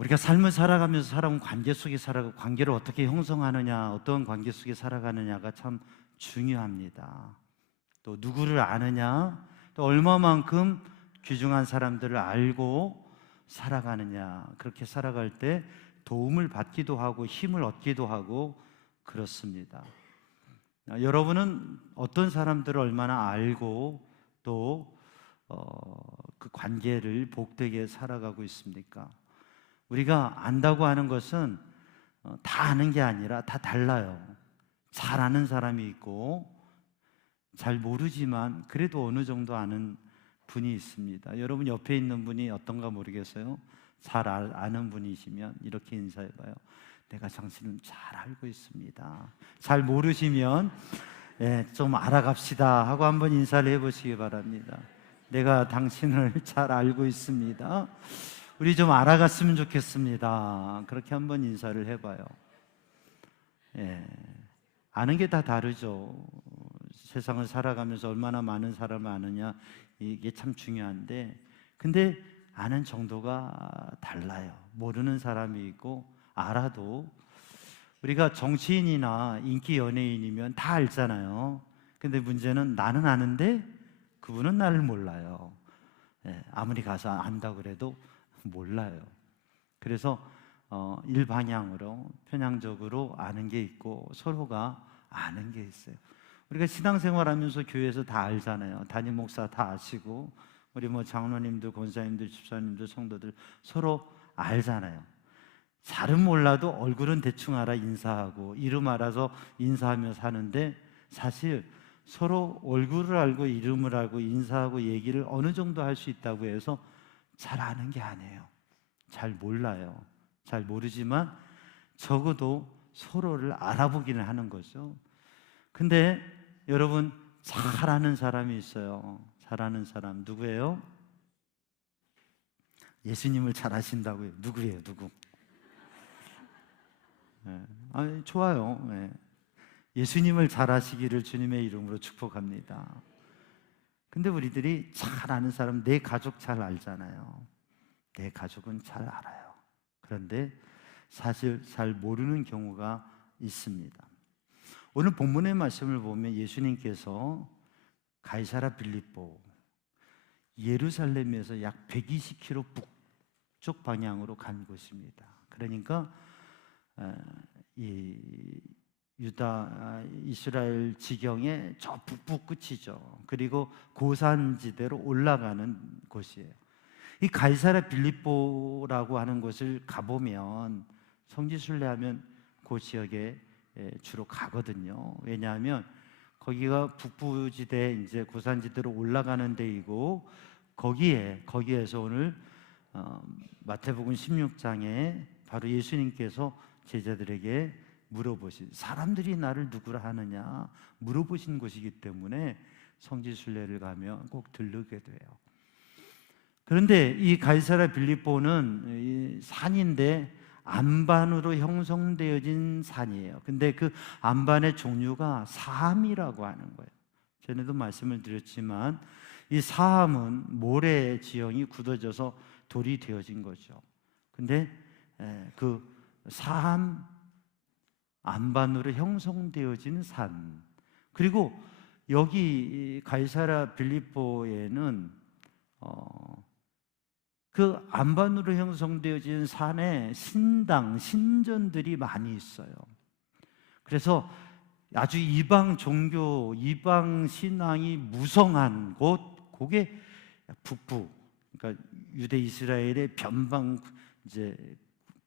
우리가 삶을 살아가면서 사람 관계 속에 살아가고 관계를 어떻게 형성하느냐, 어떤 관계 속에 살아가느냐가 참 중요합니다. 또 누구를 아느냐, 또 얼마만큼 귀중한 사람들을 알고 살아가느냐. 그렇게 살아갈 때 도움을 받기도 하고 힘을 얻기도 하고 그렇습니다. 여러분은 어떤 사람들을 얼마나 알고 또 그 관계를 복되게 살아가고 있습니까? 우리가 안다고 하는 것은 다 아는 게 아니라 다 달라요. 잘 아는 사람이 있고 잘 모르지만 그래도 어느 정도 아는 분이 있습니다. 여러분 옆에 있는 분이 어떤가 모르겠어요. 잘 아는 분이시면 이렇게 인사해봐요. 내가 당신을 잘 알고 있습니다. 잘 모르시면 좀 알아갑시다 하고 한번 인사를 해보시기 바랍니다. 내가 당신을 잘 알고 있습니다. 우리 좀 알아갔으면 좋겠습니다. 그렇게 한번 인사를 해봐요. 아는 게 다 다르죠. 세상을 살아가면서 얼마나 많은 사람을 아느냐, 이게 참 중요한데, 근데 아는 정도가 달라요. 모르는 사람이 있고 알아도, 우리가 정치인이나 인기 연예인이면 다 알잖아요. 근데 문제는 나는 아는데 그분은 나를 몰라요. 아무리 가서 안다고 그래도 몰라요. 그래서 일방향으로 편향적으로 아는 게 있고 서로가 아는 게 있어요. 우리가 신앙생활하면서 교회에서 다 알잖아요. 담임 목사 다 아시고 우리 장로님들, 권사님들, 집사님들, 성도들 서로 알잖아요. 잘은 몰라도 얼굴은 대충 알아 인사하고 이름 알아서 인사하며 사는데, 사실 서로 얼굴을 알고 이름을 알고 인사하고 얘기를 어느 정도 할 수 있다고 해서 잘 아는 게 아니에요. 잘 몰라요. 잘 모르지만 적어도 서로를 알아보기는 하는 거죠. 근데 여러분, 잘 아는 사람이 있어요. 잘 아는 사람 누구예요? 예수님을 잘 아신다고요. 누구예요? 누구? 아니, 좋아요. 예수님을 잘 아시기를 주님의 이름으로 축복합니다. 근데 우리들이 잘 아는 사람, 내 가족 잘 알잖아요. 내 가족은 잘 알아요. 그런데 사실 잘 모르는 경우가 있습니다. 오늘 본문의 말씀을 보면 예수님께서 가이사랴 빌립보, 예루살렘에서 약 120km 북쪽 방향으로 간 곳입니다. 그러니까 이 유다 이스라엘 지경의 저 북부 끝이죠. 그리고 고산지대로 올라가는 곳이에요. 이 가이사랴 빌립보라고 하는 곳을 가보면 성지순례하면 그 지역에 주로 가거든요. 왜냐하면 거기가 북부지대, 이제 고산지대로 올라가는 데이고, 거기에서 오늘 마태복음 16장에 바로 예수님께서 제자들에게 물어보신, 사람들이 나를 누구라 하느냐 물어보신 곳이기 때문에 성지순례를 가면 꼭 들르게 돼요. 그런데 이 가이사랴 빌립보는 산인데 안반으로 형성되어진 산이에요. 근데 그 안반의 종류가 사함이라고 하는 거예요. 전에도 말씀을 드렸지만 이 사함은 모래 지형이 굳어져서 돌이 되어진 거죠. 근데 그 사함 안반으로 형성되어진 산, 그리고 여기 가이사랴 빌립보에는 그 안반으로 형성되어진 산에 신전들이 많이 있어요. 그래서 아주 이방 종교, 이방 신앙이 무성한 곳, 그게 북부, 그러니까 유대 이스라엘의 변방, 이제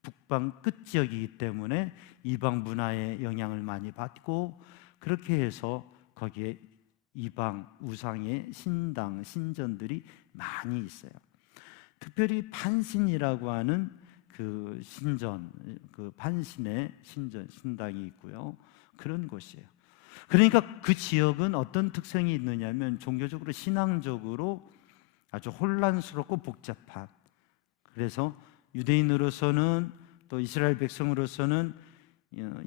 북방 끝 지역이기 때문에 이방 문화의 영향을 많이 받고, 그렇게 해서 거기에 이방 우상의 신전들이 많이 있어요. 특별히 판신이라고 하는 그 신전, 그 판신의 신당이 있고요. 그런 곳이에요. 그러니까 그 지역은 어떤 특성이 있느냐면 종교적으로, 신앙적으로 아주 혼란스럽고 복잡한, 그래서 유대인으로서는 또 이스라엘 백성으로서는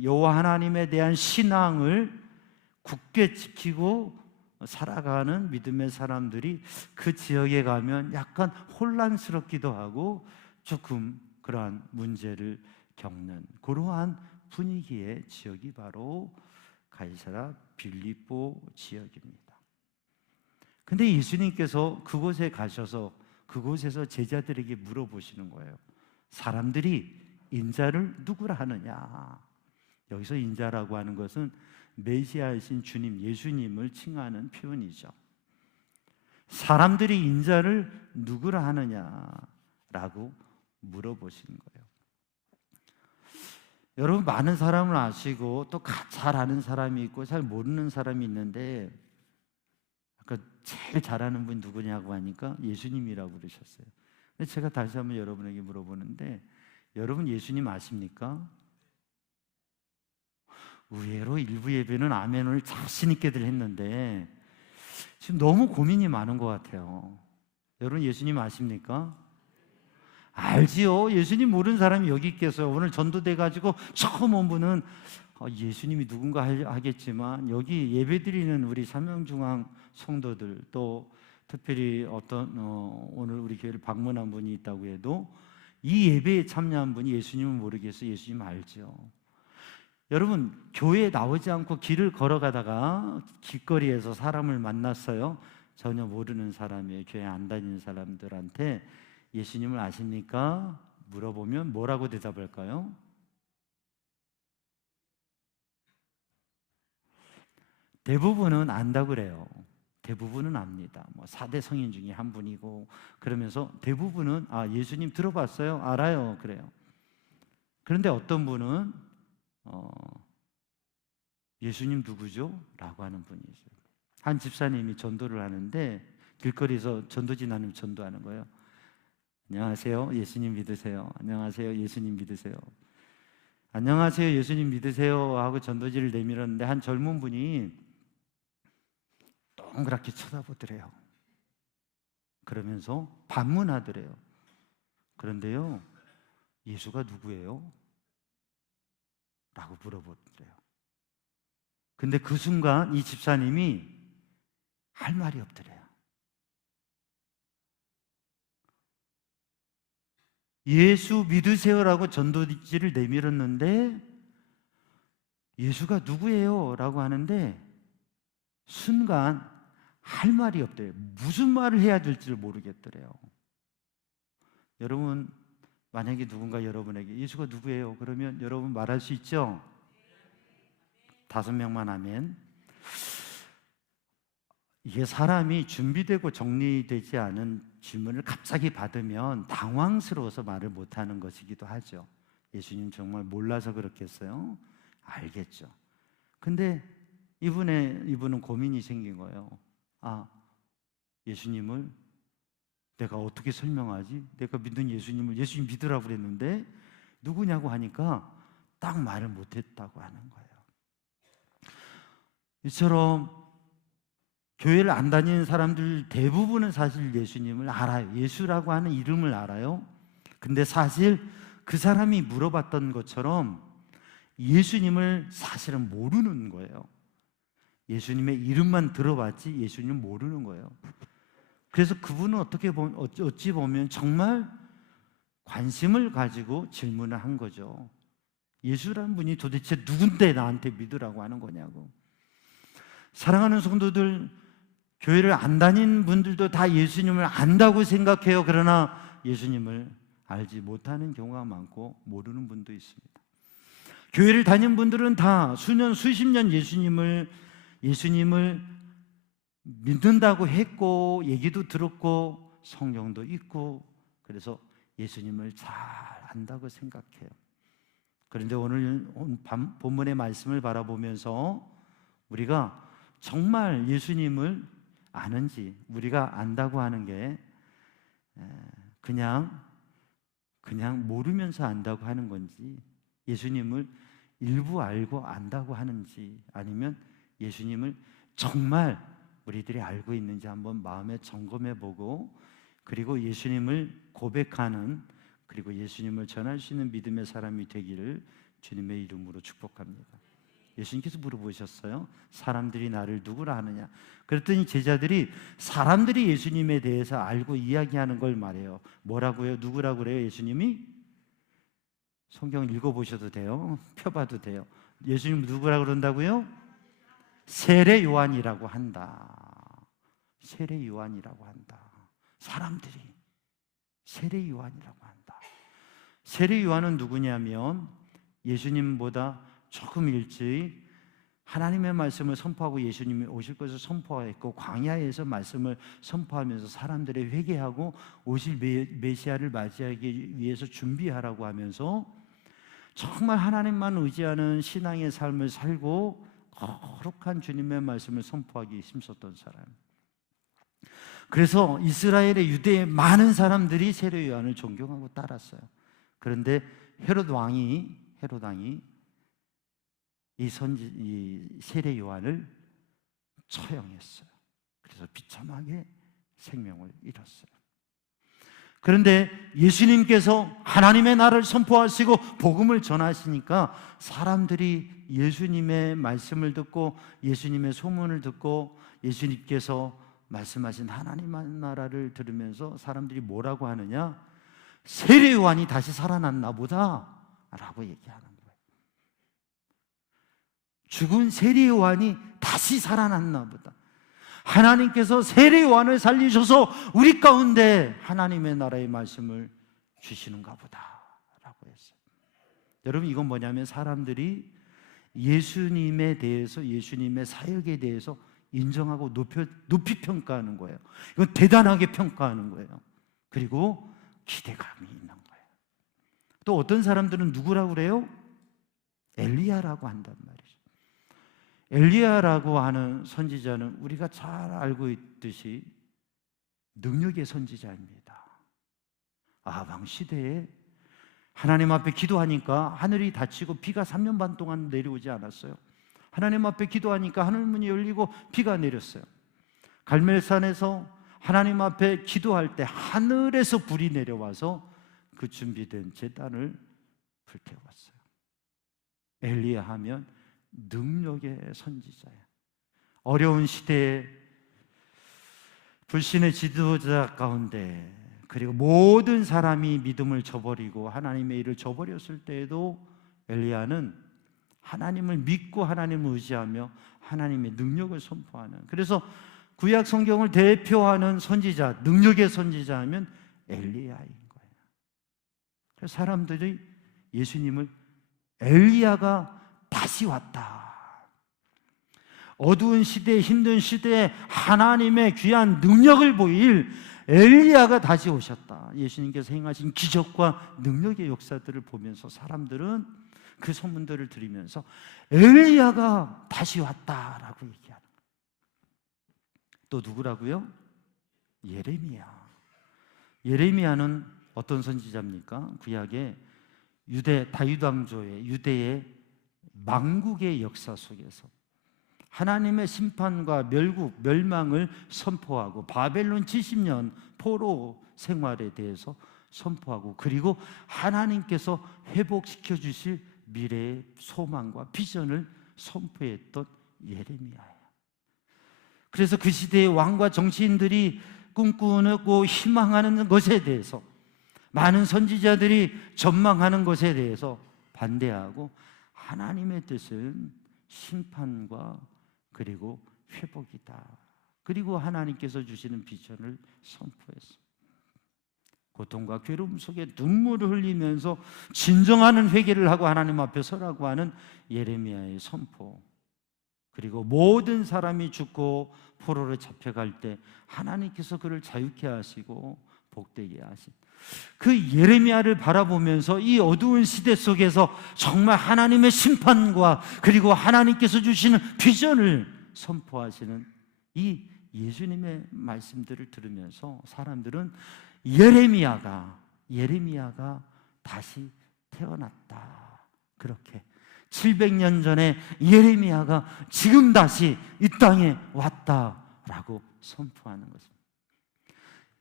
여호와 하나님에 대한 신앙을 굳게 지키고 살아가는 믿음의 사람들이 그 지역에 가면 약간 혼란스럽기도 하고 조금 그러한 문제를 겪는 그러한 분위기의 지역이 바로 가이사라 빌립보 지역입니다. 근데 예수님께서 그곳에 가셔서 그곳에서 제자들에게 물어보시는 거예요. 사람들이 인자를 누구라 하느냐? 여기서 인자라고 하는 것은 메시아이신 주님 예수님을 칭하는 표현이죠. 사람들이 인자를 누구라 하느냐라고 물어보시는 거예요. 여러분, 많은 사람을 아시고 또 잘 아는 사람이 있고 잘 모르는 사람이 있는데, 아까 제일 잘 아는 분이 누구냐고 하니까 예수님이라고 그러셨어요. 근데 제가 다시 한번 여러분에게 물어보는데, 여러분 예수님 아십니까? 의외로 일부 예배는 아멘을 자신 있게들 했는데 지금 너무 고민이 많은 것 같아요. 여러분 예수님 아십니까? 알지요. 예수님 모르는 사람이 여기 있겠어요. 오늘 전도돼 가지고 처음 온 분은 예수님이 누군가 하겠지만, 여기 예배드리는 우리 삼명중앙 성도들, 또 특별히 오늘 우리 교회를 방문한 분이 있다고 해도 이 예배에 참여한 분이 예수님을 모르겠어요? 예수님 알죠. 여러분, 교회에 나오지 않고 길을 걸어가다가 길거리에서 사람을 만났어요. 전혀 모르는 사람이에요. 교회 안 다니는 사람들한테 예수님을 아십니까? 물어보면 뭐라고 대답할까요? 대부분은 안다고 그래요. 대부분은 압니다. 4대 성인 중에 한 분이고, 그러면서 대부분은 예수님 들어봤어요? 알아요. 그래요. 그런데 어떤 분은 예수님 누구죠? 라고 하는 분이 있어요. 한 집사님이 전도를 하는데 길거리에서 전도지 나누면 전도하는 거예요. 안녕하세요, 예수님 믿으세요? 안녕하세요, 예수님 믿으세요? 안녕하세요, 예수님 믿으세요? 하고 전도지를 내밀었는데 한 젊은 분이 동그랗게 쳐다보더래요. 그러면서 반문하더래요. 그런데요, 예수가 누구예요? 라고 물어보더래요. 근데 그 순간 이 집사님이 할 말이 없더래요. 예수 믿으세요라고 전도지를 내밀었는데 예수가 누구예요? 라고 하는데 순간 할 말이 없대요. 무슨 말을 해야 될지를 모르겠더래요. 여러분, 만약에 누군가 여러분에게 예수가 누구예요? 그러면 여러분 말할 수 있죠? 5명만 아멘. 이게 사람이 준비되고 정리되지 않은 질문을 갑자기 받으면 당황스러워서 말을 못하는 것이기도 하죠. 예수님 정말 몰라서 그렇겠어요? 알겠죠. 근데 이분은 고민이 생긴 거예요. 예수님을 내가 어떻게 설명하지? 내가 믿는 예수님을 예수님 믿으라고 그랬는데 누구냐고 하니까 딱 말을 못했다고 하는 거예요. 이처럼 교회를 안 다니는 사람들 대부분은 사실 예수님을 알아요. 예수라고 하는 이름을 알아요. 근데 사실 그 사람이 물어봤던 것처럼 예수님을 사실은 모르는 거예요. 예수님의 이름만 들어봤지 예수님을 모르는 거예요. 그래서 그분은 어찌 보면 정말 관심을 가지고 질문을 한 거죠. 예수라는 분이 도대체 누군데 나한테 믿으라고 하는 거냐고. 사랑하는 성도들, 교회를 안 다닌 분들도 다 예수님을 안다고 생각해요. 그러나 예수님을 알지 못하는 경우가 많고 모르는 분도 있습니다. 교회를 다닌 분들은 다 수년 수십 년 예수님을 믿는다고 했고 지도 들었고 성경도 읽고 그래서 예수님을 잘 안다고 생각해요. 그런데 오늘 본문의 말씀을 바라보면서 우리가 정말 예수님을 아는지, 우리가 안다고 하는 게 그냥 모르면서 안다고 하는 건지, 예수님을 일부 알고 안다고 하는지, 아니면 예수님을 정말 우리들이 알고 있는지 한번 마음에 점검해 보고, 그리고 예수님을 고백하는, 그리고 예수님을 전할 수 있는 믿음의 사람이 되기를 주님의 이름으로 축복합니다. 예수님께서 물어보셨어요. 사람들이 나를 누구라 하느냐? 그랬더니 제자들이 사람들이 예수님에 대해서 알고 이야기하는 걸 말해요. 뭐라고요? 누구라고 그래요? 예수님이 성경 읽어보셔도 돼요. 펴봐도 돼요. 예수님 누구라고 그런다고요? 세례 요한이라고 한다. 세례 요한이라고 한다. 사람들이 세례 요한이라고 한다. 세례 요한은 누구냐면 예수님보다 조금 일찍 하나님의 말씀을 선포하고 예수님이 오실 것을 선포했고 광야에서 말씀을 선포하면서 사람들의 회개하고 오실 메시아를 맞이하기 위해서 준비하라고 하면서 정말 하나님만 의지하는 신앙의 삶을 살고 거룩한 주님의 말씀을 선포하기 힘썼던 사람. 그래서 이스라엘의 유대의 많은 사람들이 세례 요한을 존경하고 따랐어요. 그런데 헤롯 왕이 이 세례 요한을 처형했어요. 그래서 비참하게 생명을 잃었어요. 그런데 예수님께서 하나님의 나라를 선포하시고 복음을 전하시니까 사람들이 예수님의 말씀을 듣고 예수님의 소문을 듣고 예수님께서 말씀하신 하나님의 나라를 들으면서 사람들이 뭐라고 하느냐? 세례 요한이 다시 살아났나 보다 라고 얘기하는 거예요. 죽은 세례 요한이 다시 살아났나 보다. 하나님께서 세례 요한을 살리셔서 우리 가운데 하나님의 나라의 말씀을 주시는가 보다 라고 했어요. 여러분, 이건 뭐냐면 사람들이 예수님에 대해서, 예수님의 사역에 대해서 인정하고 높이 평가하는 거예요. 이건 대단하게 평가하는 거예요. 그리고 기대감이 있는 거예요. 또 어떤 사람들은 누구라고 그래요? 엘리야라고 한단 말이죠. 엘리야라고 하는 선지자는 우리가 잘 알고 있듯이 능력의 선지자입니다. 아방 시대에 하나님 앞에 기도하니까 하늘이 닫히고 비가 3년 반 동안 내려오지 않았어요. 하나님 앞에 기도하니까 하늘문이 열리고 비가 내렸어요. 갈멜산에서 하나님 앞에 기도할 때 하늘에서 불이 내려와서 그 준비된 제단을 불태웠어요. 엘리야 하면 능력의 선지자예요. 어려운 시대에 불신의 지도자 가운데 그리고 모든 사람이 믿음을 저버리고 하나님의 일을 저버렸을 때에도 엘리야는 하나님을 믿고 하나님을 의지하며 하나님의 능력을 선포하는, 그래서 구약 성경을 대표하는 선지자, 능력의 선지자 하면 엘리야인 거예요. 그래서 사람들이 예수님을 엘리야가 다시 왔다, 어두운 시대에, 힘든 시대에 하나님의 귀한 능력을 보일 엘리야가 다시 오셨다, 예수님께서 행하신 기적과 능력의 역사들을 보면서 사람들은 그 소문들을 들으면서 엘리야가 다시 왔다라고 얘기하는 거예요. 또 누구라고요? 예레미야는 어떤 선지자입니까? 구약의 유대 다윗 왕조의 유대의 망국의 역사 속에서 하나님의 심판과 멸망을 선포하고 바벨론 70년 포로 생활에 대해서 선포하고, 그리고 하나님께서 회복시켜 주실 미래의 소망과 비전을 선포했던 예레미야예요. 그래서 그 시대의 왕과 정치인들이 꿈꾸고 희망하는 것에 대해서, 많은 선지자들이 전망하는 것에 대해서 반대하고 하나님의 뜻은 심판과 그리고 회복이다, 그리고 하나님께서 주시는 비전을 선포했습니다. 고통과 괴로움 속에 눈물을 흘리면서 진정하는 회개를 하고 하나님 앞에 서라고 하는 예레미야의 선포, 그리고 모든 사람이 죽고 포로로 잡혀갈 때 하나님께서 그를 자유케 하시고 복되게 하신 그 예레미야를 바라보면서 이 어두운 시대 속에서 정말 하나님의 심판과 그리고 하나님께서 주시는 비전을 선포하시는 이 예수님의 말씀들을 들으면서 사람들은 예레미야가 다시 태어났다, 그렇게 700년 전에 예레미야가 지금 다시 이 땅에 왔다라고 선포하는 것입니다.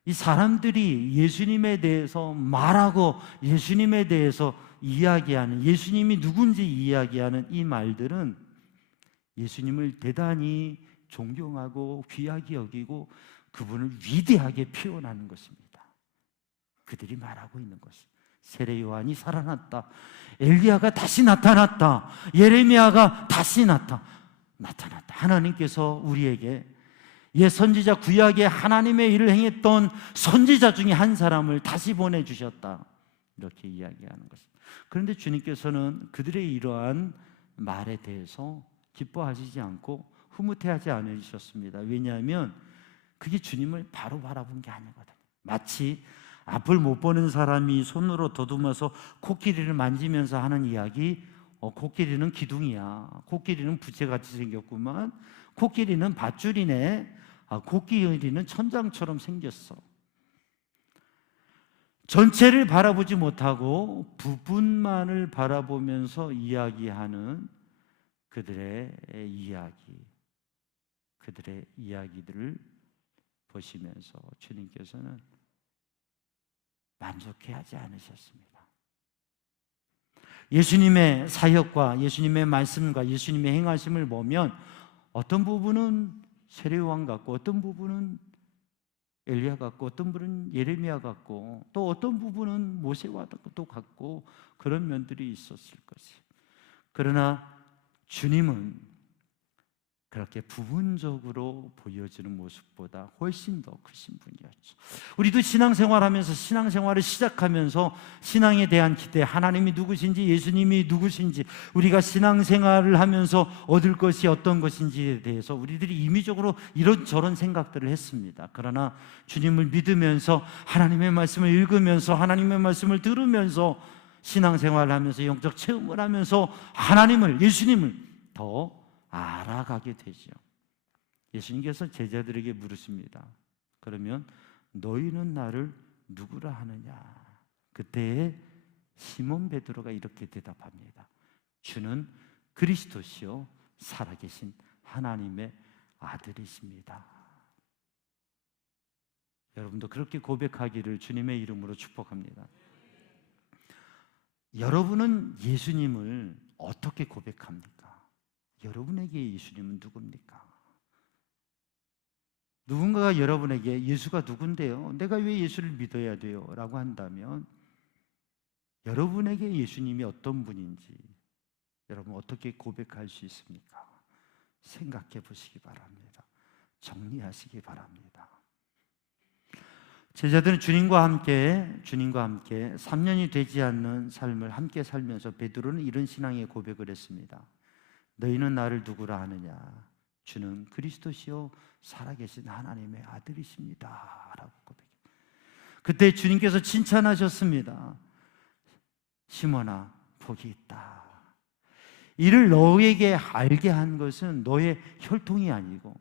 이 사람들이 예수님에 대해서 말하고 예수님에 대해서 이야기하는, 예수님이 누군지 이야기하는 이 말들은 예수님을 대단히 존경하고 귀하게 여기고 그분을 위대하게 표현하는 것입니다. 그들이 말하고 있는 것은 세례 요한이 살아났다. 엘리야가 다시 나타났다. 예레미야가 다시 나타났다. 하나님께서 우리에게 옛 선지자 구약에 하나님의 일을 행했던 선지자 중에 한 사람을 다시 보내주셨다. 이렇게 이야기하는 것입니다. 그런데 주님께서는 그들의 이러한 말에 대해서 기뻐하시지 않고 흐뭇해하지 않으셨습니다. 왜냐하면 그게 주님을 바로 바라본 게 아니거든요. 마치 앞을 못 보는 사람이 손으로 더듬어서 코끼리를 만지면서 하는 이야기, 코끼리는 기둥이야, 코끼리는 부채같이 생겼구만, 코끼리는 밧줄이네, 코끼리는 천장처럼 생겼어. 전체를 바라보지 못하고 부분만을 바라보면서 이야기하는 그들의 이야기들을 보시면서 주님께서는 만족해하지 않으셨습니다. 예수님의 사역과 예수님의 말씀과 예수님의 행하심을 보면 어떤 부분은 세례요한 같고, 어떤 부분은 엘리야 같고, 어떤 부분은 예레미야 같고, 또 어떤 부분은 모세와 또 같고, 그런 면들이 있었을 것이에요. 그러나 주님은 그렇게 부분적으로 보여지는 모습보다 훨씬 더 크신 분이었죠. 우리도 신앙생활하면서, 신앙생활을 시작하면서 신앙에 대한 기대, 하나님이 누구신지, 예수님이 누구신지, 우리가 신앙생활을 하면서 얻을 것이 어떤 것인지에 대해서 우리들이 임의적으로 이런저런 생각들을 했습니다. 그러나 주님을 믿으면서, 하나님의 말씀을 읽으면서, 하나님의 말씀을 들으면서 신앙생활을 하면서, 영적 체험을 하면서 하나님을, 예수님을 더 알아가게 되죠. 예수님께서 제자들에게 물으십니다. 그러면 너희는 나를 누구라 하느냐? 그때 시몬 베드로가 이렇게 대답합니다. 주는 그리스도시요 살아계신 하나님의 아들이십니다. 여러분도 그렇게 고백하기를 주님의 이름으로 축복합니다. 여러분은 예수님을 어떻게 고백합니까? 여러분에게 예수님은 누굽니까? 누군가가 여러분에게 예수가 누군데요? 내가 왜 예수를 믿어야 돼요? 라고 한다면 여러분에게 예수님이 어떤 분인지 여러분 어떻게 고백할 수 있습니까? 생각해 보시기 바랍니다. 정리하시기 바랍니다. 제자들은 주님과 함께 3년이 되지 않는 삶을 함께 살면서 베드로는 이런 신앙의 고백을 했습니다. 너희는 나를 누구라 하느냐? 주는 그리스도시요 살아계신 하나님의 아들이십니다. 라고 고백해요. 그때 주님께서 칭찬하셨습니다. 시몬아, 복이 있다. 이를 너에게 알게 한 것은 너의 혈통이 아니고,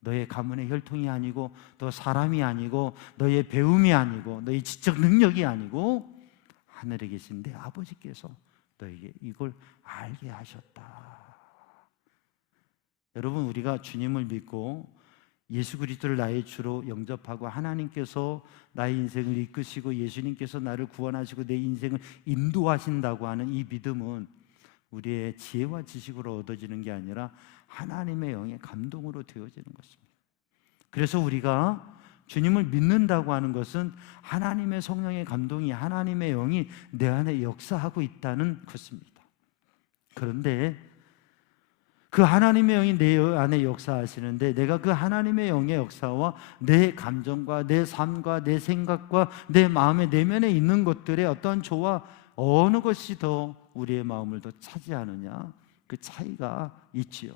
너의 가문의 혈통이 아니고, 또 사람이 아니고, 너의 배움이 아니고, 너의 지적 능력이 아니고, 하늘에 계신 내 아버지께서 너에게 이걸 알게 하셨다. 여러분, 우리가 주님을 믿고 예수 그리스도를 나의 주로 영접하고 하나님께서 나의 인생을 이끄시고 예수님께서 나를 구원하시고 내 인생을 인도하신다고 하는 이 믿음은 우리의 지혜와 지식으로 얻어지는 게 아니라 하나님의 영의 감동으로 되어지는 것입니다. 그래서 우리가 주님을 믿는다고 하는 것은 하나님의 성령의 감동이, 하나님의 영이 내 안에 역사하고 있다는 것입니다. 그런데 그 하나님의 영이 내 안에 역사하시는데 내가 그 하나님의 영의 역사와 내 감정과 내 삶과 내 생각과 내 마음의 내면에 있는 것들의 어떤 조화, 어느 것이 더 우리의 마음을 더 차지하느냐, 그 차이가 있지요.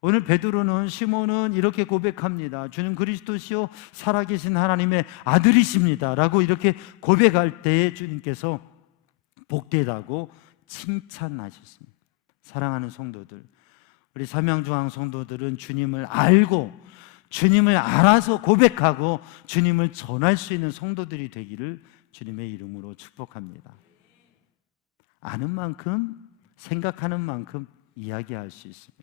오늘 베드로는, 시몬은 이렇게 고백합니다. 주는 그리스도시요 살아계신 하나님의 아들이십니다 라고 이렇게 고백할 때에 주님께서 복되다고 칭찬하셨습니다. 사랑하는 성도들, 우리 삼양중앙 성도들은 주님을 알고 주님을 알아서 고백하고 주님을 전할 수 있는 성도들이 되기를 주님의 이름으로 축복합니다. 아는 만큼, 생각하는 만큼 이야기할 수 있습니다.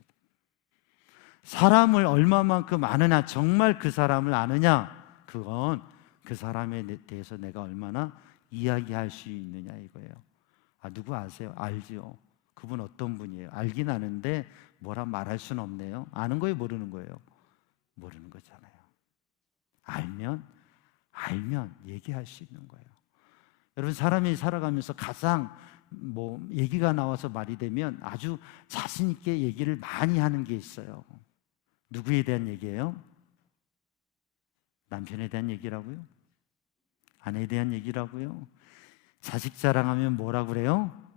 사람을 얼마만큼 아느냐, 정말 그 사람을 아느냐, 그건 그 사람에 대해서 내가 얼마나 이야기할 수 있느냐 이거예요. 누구 아세요? 알지요. 그분 어떤 분이에요? 알긴 아는데 뭐라 말할 수는 없네요. 아는 거예요, 모르는 거예요? 모르는 거잖아요. 알면 얘기할 수 있는 거예요. 여러분, 사람이 살아가면서 가장 얘기가 나와서 말이 되면 아주 자신 있게 얘기를 많이 하는 게 있어요. 누구에 대한 얘기예요? 남편에 대한 얘기라고요? 아내에 대한 얘기라고요? 자식 자랑하면 뭐라고 그래요?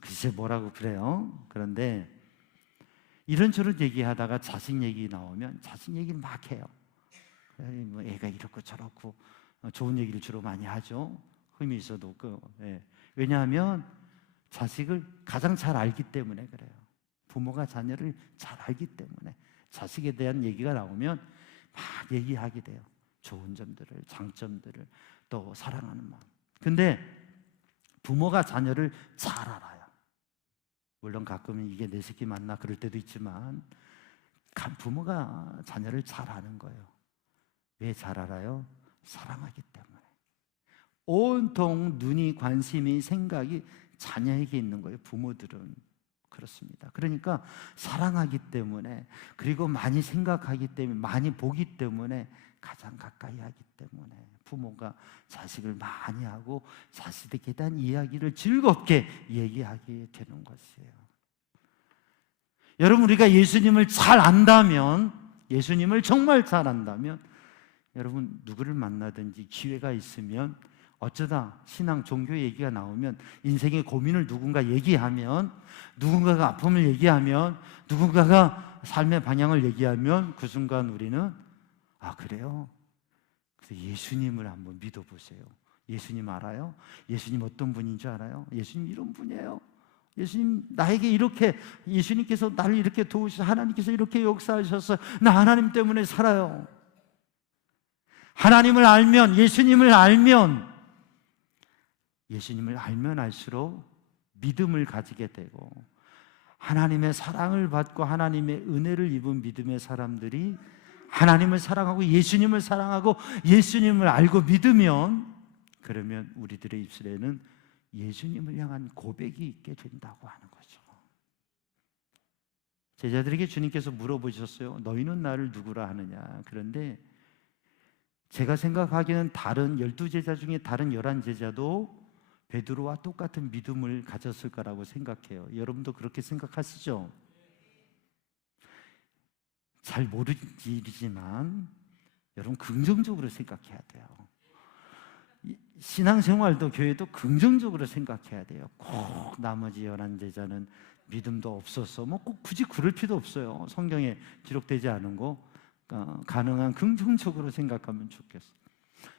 글쎄 뭐라고 그래요? 그런데 이런저런 얘기하다가 자식 얘기 나오면 자식 얘기를 막 해요. 애가 이렇고 저렇고 좋은 얘기를 주로 많이 하죠. 흠이 있어도 왜냐하면 자식을 가장 잘 알기 때문에 그래요. 부모가 자녀를 잘 알기 때문에 자식에 대한 얘기가 나오면 막 얘기하게 돼요. 좋은 점들을, 장점들을, 또 사랑하는 마음. 근데 부모가 자녀를 잘 알아요. 물론 가끔은 이게 내 새끼 맞나 그럴 때도 있지만 부모가 자녀를 잘 아는 거예요. 왜 잘 알아요? 사랑하기 때문에. 온통 눈이, 관심이, 생각이 자녀에게 있는 거예요. 부모들은 그렇습니다. 그러니까 사랑하기 때문에, 그리고 많이 생각하기 때문에, 많이 보기 때문에 가장 가까이 하기 때문에 부모가 자식을 많이 하고 자식에 대한 이야기를 즐겁게 얘기하게 되는 것이에요. 여러분, 우리가 예수님을 잘 안다면, 예수님을 정말 잘 안다면, 여러분 누구를 만나든지 기회가 있으면, 어쩌다 신앙, 종교 얘기가 나오면, 인생의 고민을 누군가 얘기하면, 누군가가 아픔을 얘기하면, 누군가가 삶의 방향을 얘기하면 그 순간 우리는 그래요? 그래서 예수님을 한번 믿어보세요. 예수님 알아요? 예수님 어떤 분인 줄 알아요? 예수님 이런 분이에요. 예수님 나에게 이렇게, 예수님께서 나를 이렇게 도우셔서, 하나님께서 이렇게 역사하셔서 나 하나님 때문에 살아요. 하나님을 알면, 예수님을 알면 알수록 믿음을 가지게 되고, 하나님의 사랑을 받고 하나님의 은혜를 입은 믿음의 사람들이 하나님을 사랑하고 예수님을 사랑하고 예수님을 알고 믿으면, 그러면 우리들의 입술에는 예수님을 향한 고백이 있게 된다고 하는 거죠. 제자들에게 주님께서 물어보셨어요. 너희는 나를 누구라 하느냐? 그런데 제가 생각하기에는 다른 12제자 중에 다른 11제자도 베드로와 똑같은 믿음을 가졌을 거라고 생각해요. 여러분도 그렇게 생각하시죠? 잘 모르는 일이지만 여러분 긍정적으로 생각해야 돼요. 신앙생활도, 교회도 긍정적으로 생각해야 돼요. 꼭 나머지 11제자는 믿음도 없었어, 꼭 굳이 그럴 필요 없어요. 성경에 기록되지 않은 거 가능한 긍정적으로 생각하면 좋겠어요.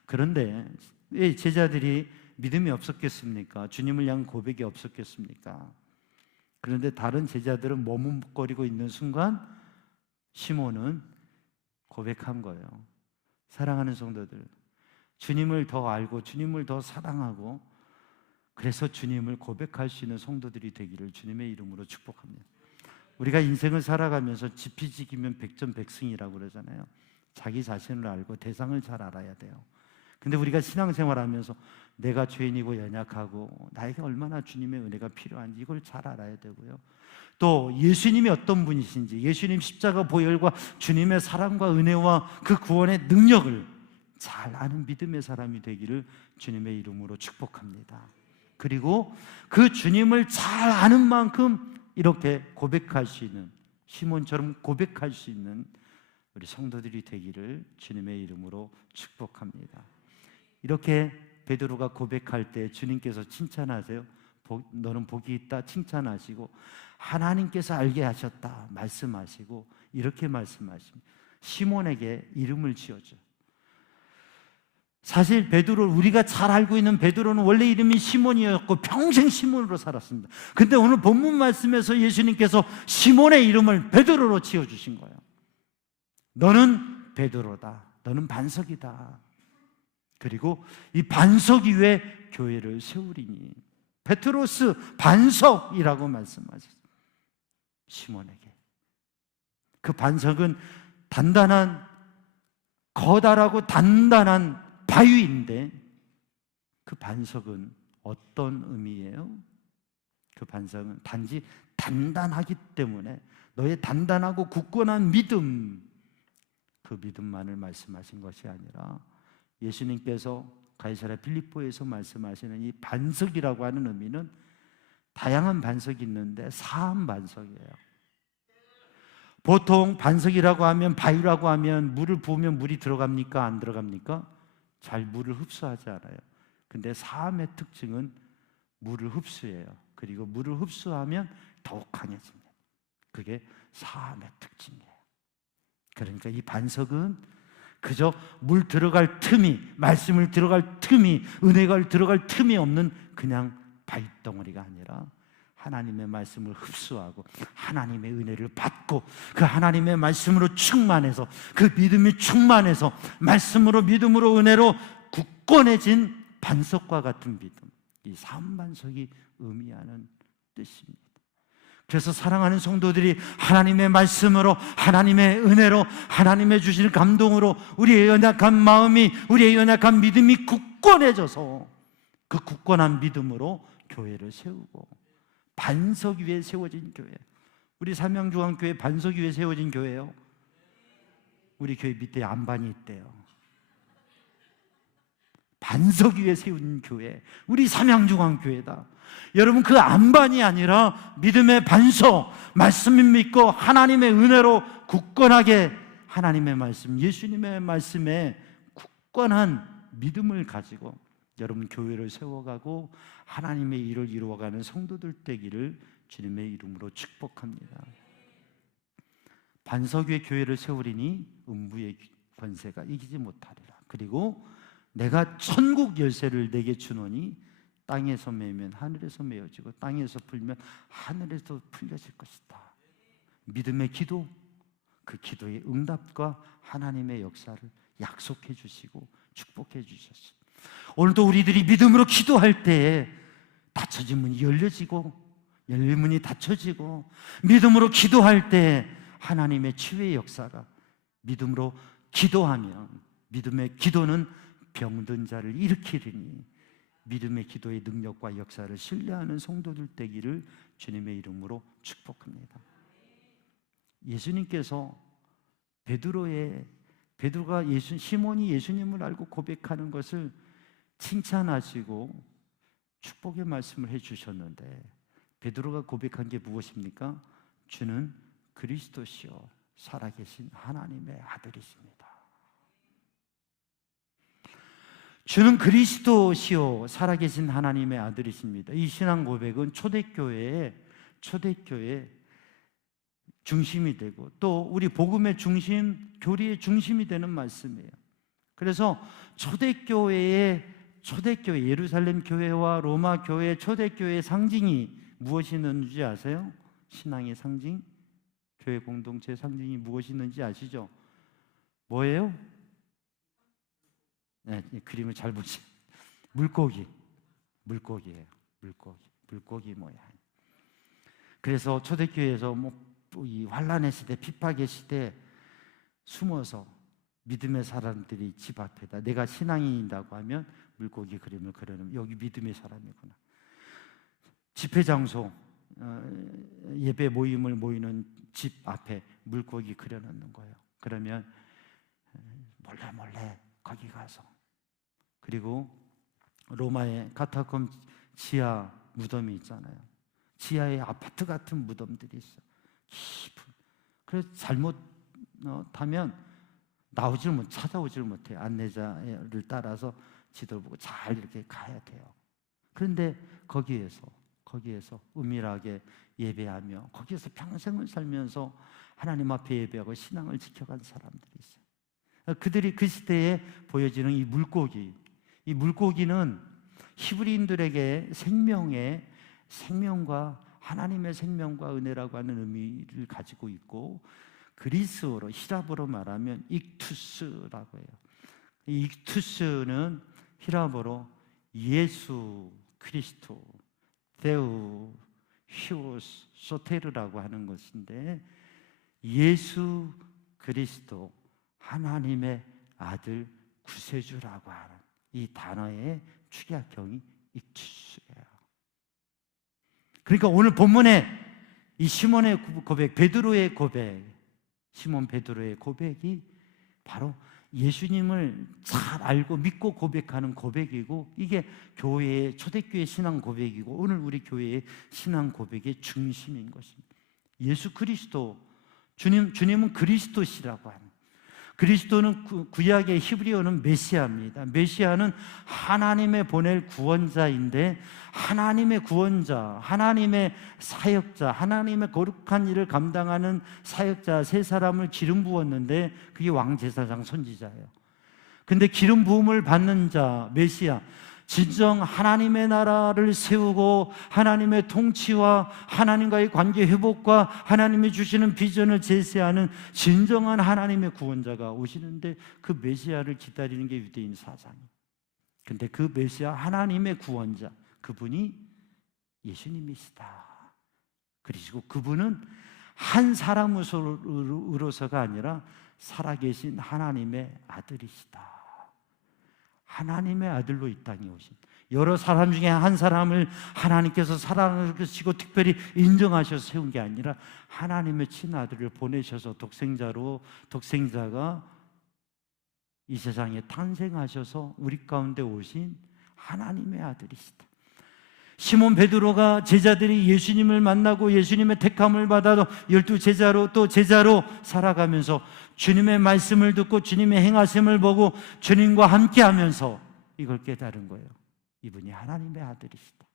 그런데 왜 제자들이 믿음이 없었겠습니까? 주님을 향한 고백이 없었겠습니까? 그런데 다른 제자들은 머뭇거리고 있는 순간 시몬은 고백한 거예요. 사랑하는 성도들, 주님을 더 알고 주님을 더 사랑하고, 그래서 주님을 고백할 수 있는 성도들이 되기를 주님의 이름으로 축복합니다. 우리가 인생을 살아가면서 지피지기면 백전백승이라고 그러잖아요. 자기 자신을 알고 대상을 잘 알아야 돼요. 근데 우리가 신앙생활하면서 내가 죄인이고 연약하고 나에게 얼마나 주님의 은혜가 필요한지 이걸 잘 알아야 되고요. 또 예수님이 어떤 분이신지, 예수님 십자가 보혈과 주님의 사랑과 은혜와 그 구원의 능력을 잘 아는 믿음의 사람이 되기를 주님의 이름으로 축복합니다. 그리고 그 주님을 잘 아는 만큼 이렇게 고백할 수 있는, 시몬처럼 고백할 수 있는 우리 성도들이 되기를 주님의 이름으로 축복합니다. 이렇게 베드로가 고백할 때 주님께서 칭찬하세요. 너는 복이 있다 칭찬하시고, 하나님께서 알게 하셨다 말씀하시고, 이렇게 말씀하십니다. 시몬에게 이름을 지어줘. 사실 베드로, 우리가 잘 알고 있는 베드로는 원래 이름이 시몬이었고 평생 시몬으로 살았습니다. 근데 오늘 본문 말씀에서 예수님께서 시몬의 이름을 베드로로 지어주신 거예요. 너는 베드로다, 너는 반석이다. 그리고 이 반석 위에 교회를 세우리니, 베트로스 반석이라고 말씀하셨어요. 시몬에게. 그 반석은 단단한, 커다랗고 단단한 바위인데, 그 반석은 어떤 의미예요? 그 반석은 단지 단단하기 때문에 너의 단단하고 굳건한 믿음, 그 믿음만을 말씀하신 것이 아니라 예수님께서 가이사랴 빌립보에서 말씀하시는 이 반석이라고 하는 의미는 다양한 반석이 있는데 사한 반석이에요. 보통 반석이라고 하면, 바위라고 하면 물을 부으면 물이 들어갑니까? 안 들어갑니까? 잘 물을 흡수하지 않아요. 근데 사함의 특징은 물을 흡수해요. 그리고 물을 흡수하면 더욱 강해집니다. 그게 사함의 특징이에요. 그러니까 이 반석은 그저 물 들어갈 틈이, 말씀을 들어갈 틈이, 은혜가 들어갈 틈이 없는 그냥 바위덩어리가 아니라 하나님의 말씀을 흡수하고 하나님의 은혜를 받고 그 하나님의 말씀으로 충만해서, 그 믿음이 충만해서 말씀으로, 믿음으로, 은혜로 굳건해진 반석과 같은 믿음, 이 사함반석이 의미하는 뜻입니다. 그래서 사랑하는 성도들이 하나님의 말씀으로, 하나님의 은혜로, 하나님의 주시는 감동으로 우리의 연약한 마음이, 우리의 연약한 믿음이 굳건해져서 그 굳건한 믿음으로 교회를 세우고, 반석 위에 세워진 교회, 우리 삼양중앙교회 반석 위에 세워진 교회요. 우리 교회 밑에 안반이 있대요. 반석 위에 세운 교회, 우리 삼양중앙교회다. 여러분, 그 안반이 아니라 믿음의 반석, 말씀을 믿고 하나님의 은혜로 굳건하게 하나님의 말씀, 예수님의 말씀에 굳건한 믿음을 가지고 여러분 교회를 세워가고 하나님의 일을 이루어가는 성도들 되기를 주님의 이름으로 축복합니다. 반석 위에 교회를 세우리니 음부의 권세가 이기지 못하리라. 그리고 내가 천국 열쇠를 내게 주노니 땅에서 매면 하늘에서 메어지고 땅에서 풀면 하늘에서 풀려질 것이다. 믿음의 기도, 그 기도의 응답과 하나님의 역사를 약속해 주시고 축복해 주셨습니다. 오늘도 우리들이 믿음으로 기도할 때에 닫혀진 문이 열려지고, 열린 문이 닫혀지고, 믿음으로 기도할 때 하나님의 치유의 역사가, 믿음으로 기도하면, 믿음의 기도는 병든 자를 일으키리니 믿음의 기도의 능력과 역사를 신뢰하는 성도들 되기를 주님의 이름으로 축복합니다. 예수님께서 베드로가 시몬이 예수님을 알고 고백하는 것을 칭찬하시고 축복의 말씀을 해주셨는데, 베드로가 고백한 게 무엇입니까? 주는 그리스도시요 살아계신 하나님의 아들이십니다. 주는 그리스도시요 살아계신 하나님의 아들이십니다. 이 신앙 고백은 초대교회의 중심이 되고, 또 우리 복음의 중심, 교리의 중심이 되는 말씀이에요. 그래서 초대교회 예루살렘 교회와 로마 교회, 초대교회의 상징이 무엇이 있는지 아세요? 신앙의 상징, 교회 공동체의 상징이 무엇이 있는지 아시죠? 뭐예요? 네, 그림을 잘 보시. 물고기예요. 물고기 모양. 그래서 초대교회에서 이 환란의 시대, 핍박의 시대 숨어서 믿음의 사람들이 집 앞에다, 내가 신앙인이라고 하면 물고기 그림을 그려놓으면 여기 믿음의 사람이구나. 집회 장소, 예배 모임을 모이는 집 앞에 물고기 그려놓는 거예요. 그러면 몰래 거기 가서, 그리고 로마의 카타콤 지하 무덤이 있잖아요. 지하에 아파트 같은 무덤들이 있어요. 깊은. 그래서 잘못하면 찾아오질 못해요. 안내자를 따라서 지도를 보고 잘 이렇게 가야 돼요. 그런데 거기에서 은밀하게 예배하며 거기에서 평생을 살면서 하나님 앞에 예배하고 신앙을 지켜간 사람들이 있어요. 그들이 그 시대에 보여지는 이 물고기는 히브리인들에게 생명과 하나님의 생명과 은혜라고 하는 의미를 가지고 있고, 그리스어로, 히랍어로 말하면 익투스라고 해요. 이 익투스는 히랍어로 예수 그리스도, 데우 히오스 소테르라고 하는 것인데, 예수 그리스도, 하나님의 아들 구세주라고 하는 이 단어의 축약형이 익투스예요. 그러니까 오늘 본문에 이 시몬의 고백, 베드로의 고백, 시몬 베드로의 고백이 바로 예수님을 잘 알고 믿고 고백하는 고백이고, 이게 교회의 초대교회 신앙 고백이고 오늘 우리 교회의 신앙 고백의 중심인 것입니다. 예수 그리스도, 주님은 그리스도시라고 하는, 그리스도는 구약의 히브리어는 메시아입니다. 메시아는 하나님의 보낼 구원자인데, 하나님의 구원자, 하나님의 사역자, 하나님의 거룩한 일을 감당하는 사역자 세 사람을 기름 부었는데 그게 왕제사장 선지자예요. 근데 기름 부음을 받는 자 메시아, 진정 하나님의 나라를 세우고 하나님의 통치와 하나님과의 관계 회복과 하나님이 주시는 비전을 제시하는 진정한 하나님의 구원자가 오시는데, 그 메시아를 기다리는 게 유대인 사상이에요. 근데 그 메시아, 하나님의 구원자, 그분이 예수님이시다. 그리고 그분은 한 사람으로서가 아니라 살아계신 하나님의 아들이시다. 하나님의 아들로 이 땅에 오신, 여러 사람 중에 한 사람을 하나님께서 사랑하시고 특별히 인정하셔서 세운 게 아니라 하나님의 친아들을 보내셔서 독생자가 이 세상에 탄생하셔서 우리 가운데 오신 하나님의 아들이시다. 시몬 베드로가 제자들이 예수님을 만나고 예수님의 택함을 받아도 12제자로 또 제자로 살아가면서 주님의 말씀을 듣고 주님의 행하심을 보고 주님과 함께하면서 이걸 깨달은 거예요. 이분이 하나님의 아들이시다.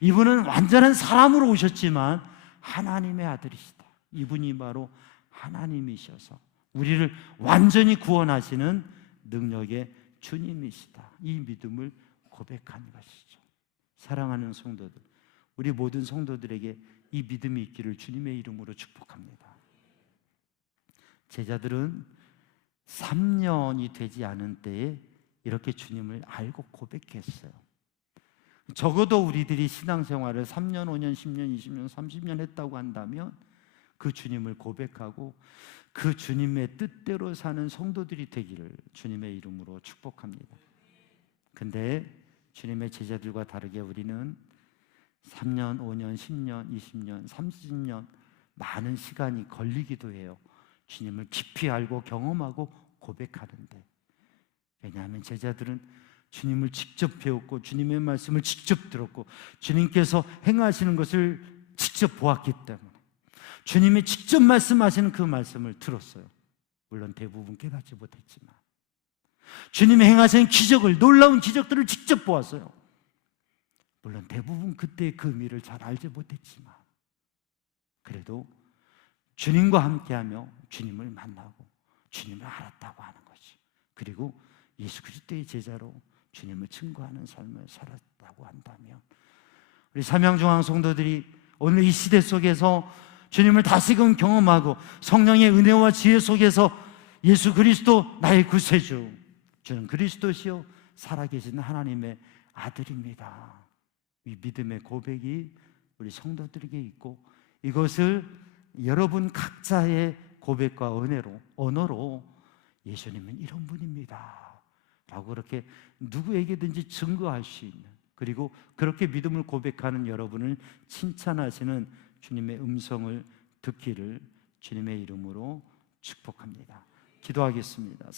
이분은 완전한 사람으로 오셨지만 하나님의 아들이시다. 이분이 바로 하나님이셔서 우리를 완전히 구원하시는 능력의 주님이시다. 이 믿음을 고백한 것이죠. 사랑하는 성도들, 우리 모든 성도들에게 이 믿음이 있기를 주님의 이름으로 축복합니다. 제자들은 3년이 되지 않은 때에 이렇게 주님을 알고 고백했어요. 적어도 우리들이 신앙생활을 3년, 5년, 10년, 20년, 30년 했다고 한다면 그 주님을 고백하고 그 주님의 뜻대로 사는 성도들이 되기를 주님의 이름으로 축복합니다. 근데 주님의 제자들과 다르게 우리는 3년, 5년, 10년, 20년, 30년 많은 시간이 걸리기도 해요. 주님을 깊이 알고 경험하고 고백하는데, 왜냐하면 제자들은 주님을 직접 배웠고 주님의 말씀을 직접 들었고 주님께서 행하시는 것을 직접 보았기 때문에 주님이 직접 말씀하시는 그 말씀을 들었어요. 물론 대부분 깨닫지 못했지만 주님이 행하시는 기적을, 놀라운 기적들을 직접 보았어요. 물론 대부분 그때의 그 의미를 잘 알지 못했지만 그래도 주님과 함께하며 주님을 만나고 주님을 알았다고 하는 거죠. 그리고 예수 그리스도의 제자로 주님을 증거하는 삶을 살았다고 한다면 우리 삼양중앙 성도들이 오늘 이 시대 속에서 주님을 다시금 경험하고 성령의 은혜와 지혜 속에서 예수 그리스도 나의 구세주, 저는 그리스도시요 살아계신 하나님의 아들입니다. 이 믿음의 고백이 우리 성도들에게 있고 이것을 여러분 각자의 고백과 언어로 예수님은 이런 분입니다 라고 그렇게 누구에게든지 증거할 수 있는, 그리고 그렇게 믿음을 고백하는 여러분을 칭찬하시는 주님의 음성을 듣기를 주님의 이름으로 축복합니다. 기도하겠습니다.